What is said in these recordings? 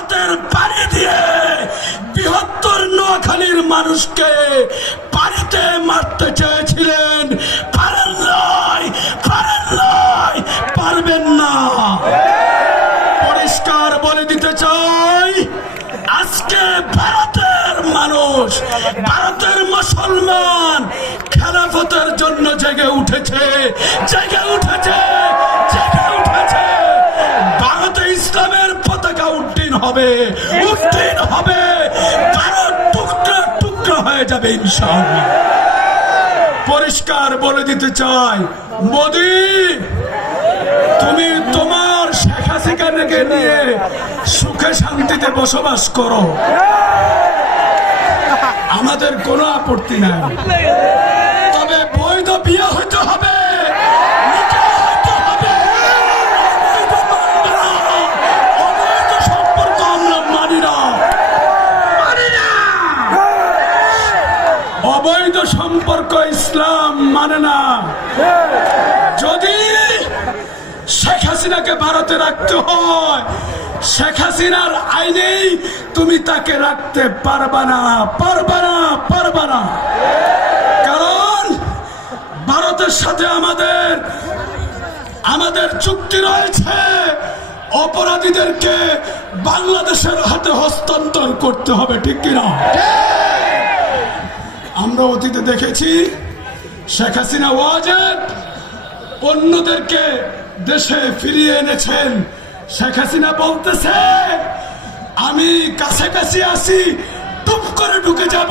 হাতের পানি দিয়ে বৃহত্তর নোয়াখালীর মানুষকে পানিতে মারতে চেয়েছিলেন। পারেন নয় পারেন নয় পারবেন না। পরিষ্কার বলে দিতে চাই, আজকে ভারতের মানুষ, ভারতের মুসলমান খেলাফতের জন্য জেগে উঠেছে জেগে উঠেছে। হবে উড্ডীন হবে ভারত টুকরা টুকরা হয়ে যাবে ইনশাআল্লাহ। পরিষ্কার বলে দিতে চাই, মোদী, তুমি তোমার শেখ হাসিনাকে নিয়ে সুখে শান্তিতে বসবাস করো। আমাদের কোনো আপত্তি নাই। তবে বৈধ বিয়ে হইতে হবে। অবৈধ সম্পর্ক ইসলাম মানে না। যদি শেখ হাসিনাকে ভারতে রাখতে হয়, শেখ হাসিনার আইনেই তুমি তাকে রাখতে পারবা না পারবা না পারবা না। কারণ ভারতের সাথে আমাদের আমাদের চুক্তি রয়েছে অপরাধীদেরকে বাংলাদেশের হাতে হস্তান্তর করতে হবে, ঠিক কিনা? আমরা অতীতে দেখেছি শেখ হাসিনা ওয়াজেদ অন্যদেরকে দেশে ফিরিয়ে এনেছেন। শেখ হাসিনা বলতেছে, আমি কাছাকাছি আসি টুপ করে ঢুকে যাব।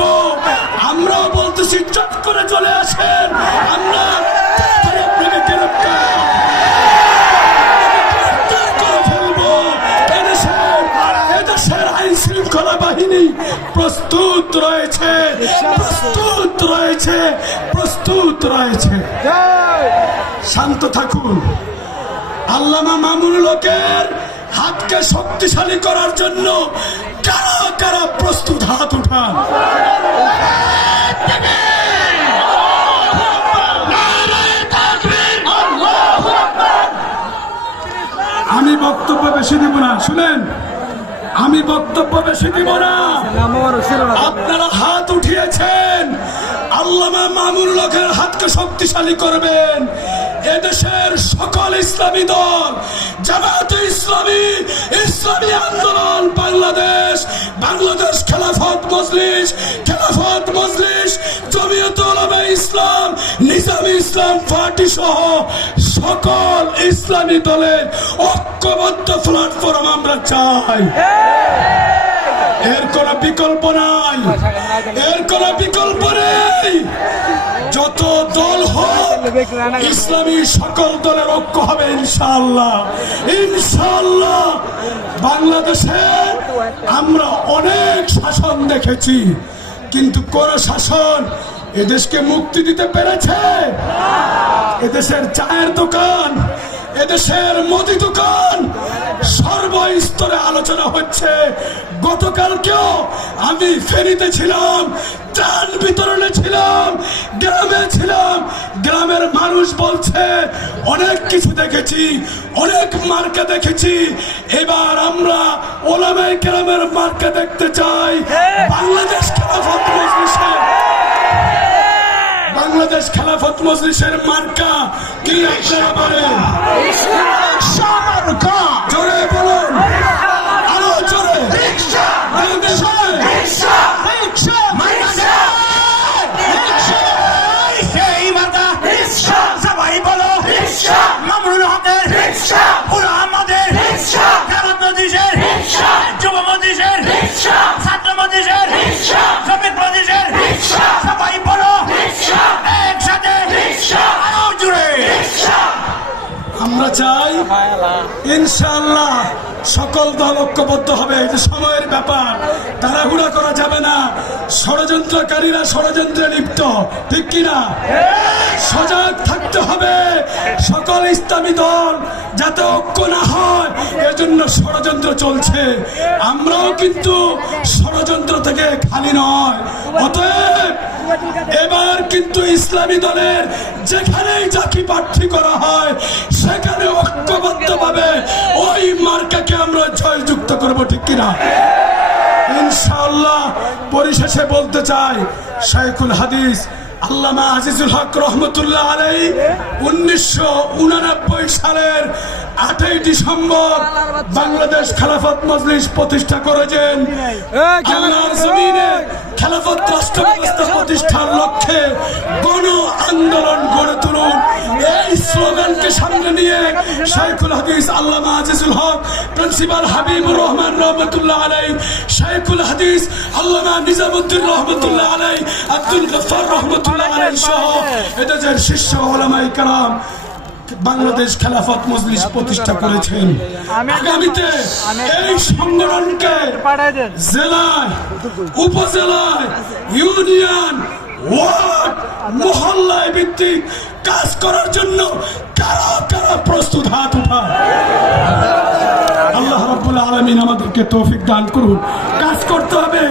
আমরাও বলতেছি, চট করে চলে আসেন। প্রস্তুত রয়েছে প্রস্তুত রয়েছে। শান্ত থাকুন। আল্লামা মামুন লোকের হাতকে শক্তিশালী করার জন্য কারা কারা প্রস্তুত হাত উঠান? আমি বক্তব্য বেশি দিব না, শুনেন? আমি বক্তব্য বেশি দিব না। আপনারা হাত উঠিয়েছেন। আল্লামা মামুন লোকের হাতকে শক্তিশালী করবেন। এদেশের সকল ইসলামী দল জামায়াতে ইসলামী ইসলামী আন্দোলন বাংলাদেশ বাংলাদেশ খেলাফত মজলিস খেলাফত মজলিস জমিয়ত ইসলাম নিজামী ইসলাম পার্টি সহ সকল ইসলামী দলের ঐক্যবদ্ধ প্ল্যাটফর্ম আমরা চাই। এর কোন বিকল্প নাই। এর কোন বিকল্প নেই। যত দল হোক, ইসলামী সকল দলের ঐক্য হবে ইনশাআল্লাহ। ইনশাআল্লাহ বাংলাদেশে আমরা অনেক শাসন দেখেছি, কিন্তু কোন শাসন এদেশকে মুক্তি দিতে পেরেছে। এদেশের চায়ের দোকান এদেশের মুদি দোকান সর্বস্তরে আলোচনা হচ্ছে। গতকালকেও আমি ফেরিতে ছিলাম ত্রাণ বিতরণে ছিলাম গ্রামে ছিলাম। গ্রামের মানুষ বলছে অনেক কিছু দেখেছি অনেক মার্কা দেখেছি। এবার আমরা ওলামাই গ্রামের মার্কা দেখতে চাই। বাংলাদেশ বাংলাদেশ খেলাফত মজলিসের মার্কা কি আপনারা বলেন চাই? ইনশাল্লাহ সকল দল ঐক্যবদ্ধ হবে। যে সময়ের ব্যাপার, তাড়াহুড়া করা যাবে না। ষড়যন্ত্রকারীরা ষড়যন্ত্রে লিপ্ত, ঠিক কিনা? সজাগ থাকতে হবে। সকল ইসলামী দল যাতে ঐক্য না হয়, এজন্য ষড়যন্ত্র চলছে। আমরাও কিন্তু ষড়যন্ত্র থেকে খালি নয়। অতএব এবার কিন্তু ইসলামী দলের যেখানেই জাকি প্রার্থী করা হয়, সেখানে ঐক্যবদ্ধ ভাবে ওই মার্কাকে আমরা জয়যুক্ত মুক্ত করব, ঠিক কিনা? ইনশাআল্লাহ পরিশেষে বলতে চাই, শাইখুল হাদিস, আল্লামা আজিজুল হক রহমতুল্লাহ আলাই উনিশশো সালের আটই ডিসেম্বর বাংলাদেশ খেলাফত মজলিস প্রতিষ্ঠা করেছেন। খেলাফত রাষ্ট্র ব্যবস্থা প্রতিষ্ঠার লক্ষ্যে গণ আন্দোলন গড়ে তুলুন। এই স্লোগানকে সামনে নিয়ে শাইখুল হাদিস আল্লামা আজিজুল হক প্রিন্সিপাল হাবিবুর রহমান রহমতুল্লাহ আলাই শাইখুল হাদিস আল্লামা নিজামুদ্দিন রহমতুল্লাহ আলাই আব্দুল গফার রহমতুল্লাহ আলাই সহ এদের শিষ্য ওলামাই কালাম বাংলাদেশ খেলাফত মজলিস প্রতিষ্ঠা করেছেন। আগামীতে এই সংগঠনকে জেলায় উপজেলায় ইউনিয়ন ওয়ার্ড মহল্লায় ভিত্তিক কাজ করার জন্য কারা কারা প্রস্তুত হাত উঠায় আলামিন আমাদেরকে তৌফিক দান করুন। কাজ করতে হবে।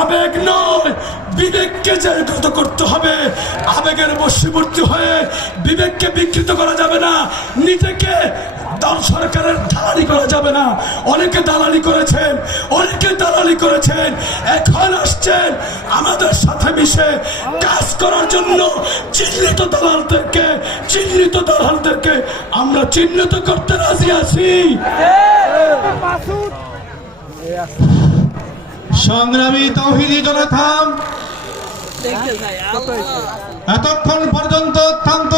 আবেগ নয়, বিবেককে জাগ্রত করতে হবে। আবেগের বশীবর্তী হয়ে বিবেককে বিকৃত করা যাবে না। নিজেকে দল সরকারের দালালি করা যাবে না। অনেকে দালালি করেছেন, অনেকে দালালি করেছেন। এখন আসছেন আমাদের সাথে মিশে কাজ করার জন্য চিহ্নিত দালালদেরকে চিহ্নিত দালালদেরকে আমরা চিহ্নিত করতে রাজি আছি। সংগ্রামী তৌহিদি জনথাম এতক্ষণ পর্যন্ত অত্যন্ত